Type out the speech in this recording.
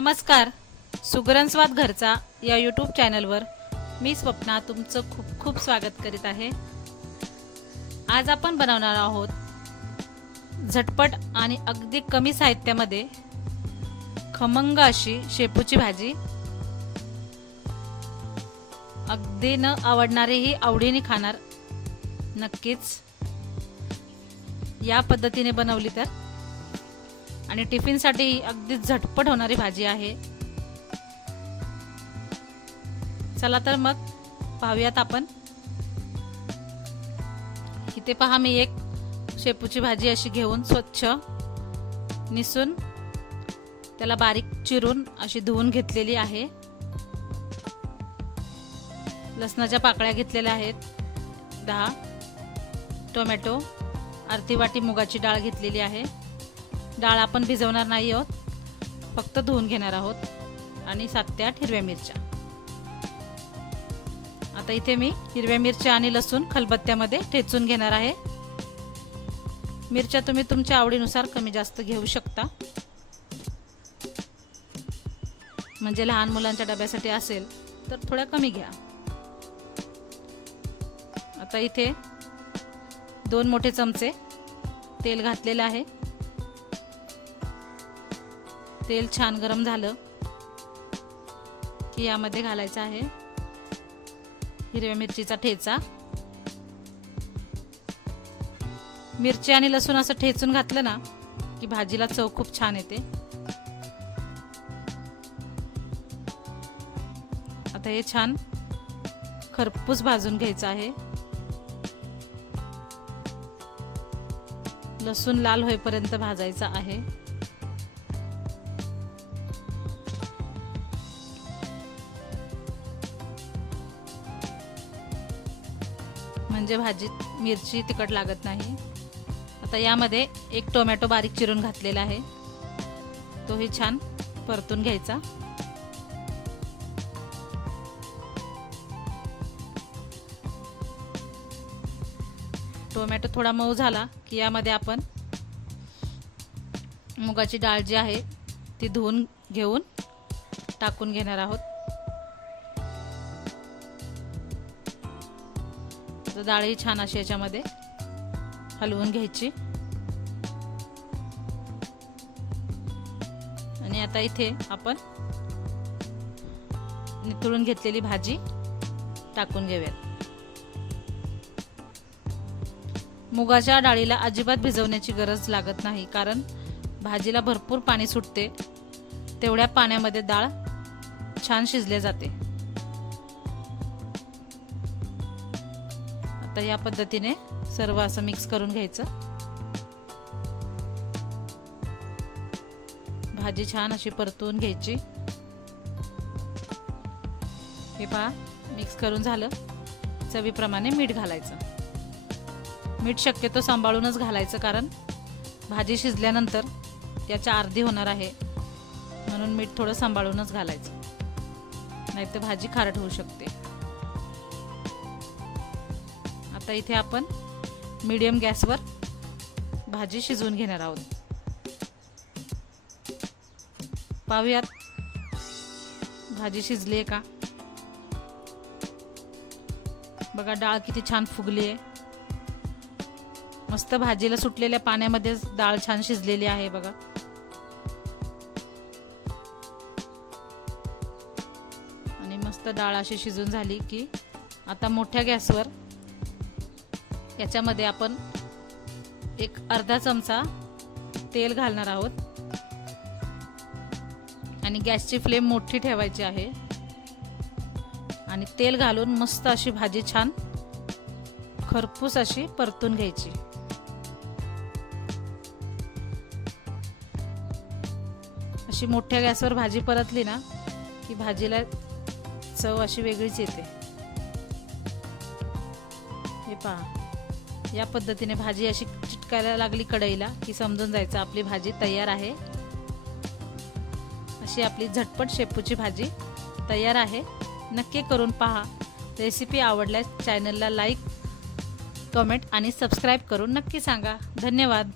नमस्कार, सुगरण स्वाद घरचा या यूट्यूब चॅनलवर मी स्वप्ना तुमचं खूप खूप स्वागत करीत आहे। आज आपण बनवणार आहोत झटपट आणि अगदी कमी साहित्यामध्ये खमंग अशी शेपूची भाजी। अगदी न आवडणारेही आवडीने खाणार नक्कीच या पद्धतीने बनवली तर, आणि टिफिन साठी अगदी झटपट होणारी भाजी आहे। चला तर मग पाहूयात आपण। इथे पहा, मी एक शेपूची भाजी अशी घेऊन स्वच्छ निसून त्याला बारीक चिरून अशी धुवून घेतलेली आहे। लसणाच्या पाकळ्या घेतलेल्या आहेत 10, टोमॅटो, अर्धी वाटी मुगाची डाळ घेतलेली आहे। डाळ आपण भिजवणार नाही आहोत, फक्त धुवून घेणार आहोत, आणि 7 ते 8 हिरव्या मिरच्या। आता इथे मी हिरव्या मिरच्या आणि लसूण खलबत्त्यामध्ये ठेचून घेणार आहे। मिरच्या तुम्ही तुमच्या आवडीनुसार कमी जास्त घेऊ शकता, म्हणजे लहान मुलांच्या डब्यासाठी असेल तर थोड्या कमी घ्या। आता इथे 2 मोठे चमचे तेल घातलेले आहे। तेल छान गरम झालं की यामध्ये घालायचा आहे हिरव्या मिरचीचा ठेचा। मिरची आणि लसूण असं ठेचून घातलं ना की भाजीला चव खूप छान येते। आता हे छान खरपूस भाजून घ्यायचं आहे। लसूण लाल होईपर्यंत भाजायचा आहे। म्हणजे भाजीत मिरची तिखट लागत नाही। आता यामध्ये 1 टोमॅटो बारीक चिरून घातलेला आहे, तोही छान परतून घ्यायचा। टोमॅटो थोडा मऊ झाला की यामध्ये आपण मुगाची डाळ जी आहे ती धुवून घेऊन टाकून घेणार आहोत। तर डाळही छान अशी याच्यामध्ये हलवून घ्यायची। आणि आता इथे आपण नितळून घेतलेली भाजी टाकून घेऊयात। मुगाच्या डाळीला अजिबात भिजवण्याची गरज लागत नाही, कारण भाजीला भरपूर पाणी सुटते। तेवढ्या पाण्यामध्ये डाळ छान शिजले जाते। आता या पद्धतीने सर्व असं मिक्स करून घ्यायचं। भाजी छान अशी परतून घ्यायची। हे पहा, मिक्स करून झालं। चवीप्रमाणे मीठ घालायचं। मीठ शक्यतो सांभाळूनच घालायचं, कारण भाजी शिजल्यानंतर त्याच्या अर्धी होणार आहे, म्हणून मीठ थोडं सांभाळूनच घालायचं, नाहीतर भाजी खारट होऊ शकते। आता इथे आपण मीडियम गॅसवर भाजी शिजवून घेणार आहोत। पाहूयात भाजी शिजली आहे का। बघा, डाळ किती छान फुगली आहे। मस्त भाजीला सुटलेल्या पाण्यामध्ये डाळ छान शिजलेली आहे बघा। आणि मस्त डाळ अशी शिजून झाली की आता मोठ्या गॅसवर याच्यामध्ये आपण एक अर्धा चमचा तेल घालणार आहोत, आणि गॅसची फ्लेम मोठी ठेवायची आहे। आणि तेल घालून मस्त अशी भाजी छान खरपूस अशी परतून घ्यायची। अशी मोठ्या गॅसवर भाजी परतली ना की भाजीला चव अशी वेगळीच येते। हे पहा, या पद्धतीने भाजी अशी चिटकायला लागली कढईला की समजून जायचं आपली भाजी तयार आहे। अशी आपली झटपट शेपूची भाजी तयार आहे। नक्की करून पहा। रेसिपी आवडल्यास चॅनलला लाईक, कमेंट आणि सबस्क्राईब करून नक्की सांगा। धन्यवाद।